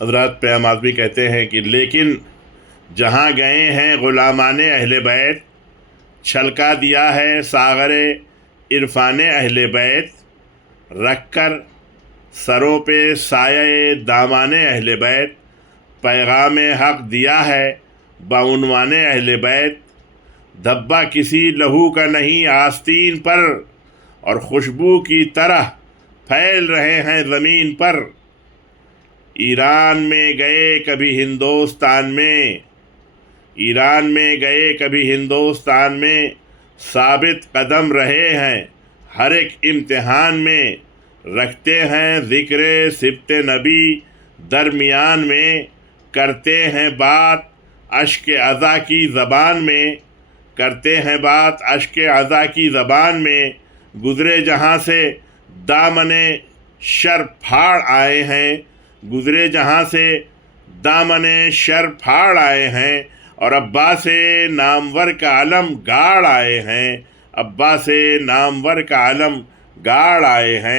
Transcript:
حضرات پیام آزمی کہتے ہیں کہ لیکن جہاں گئے ہیں غلامان اہل بیت، چھلکا دیا ہے ساغر عرفان اہل بیت، رکھ کر سروں پہ سایہ دامان اہل بیت، پیغام حق دیا ہے بعنوان اہل بیت، دھبا کسی لہو کا نہیں آستین پر، اور خوشبو کی طرح پھیل رہے ہیں زمین پر۔ ایران میں گئے کبھی ہندوستان میں، ایران میں گئے کبھی ہندوستان میں، ثابت قدم رہے ہیں ہر ایک امتحان میں، رکھتے ہیں ذکر سبت نبی درمیان میں، کرتے ہیں بات اشک عزا کی زبان میں، کرتے ہیں بات اشک عزا کی زبان میں، گزرے جہاں سے دامن شر پھاڑ آئے ہیں، گزرے جہاں سے دامن شر پھاڑ آئے ہیں، اور عباس نامور کا علم گاڑ آئے ہیں، عباس نامور کا علم گاڑ آئے ہیں۔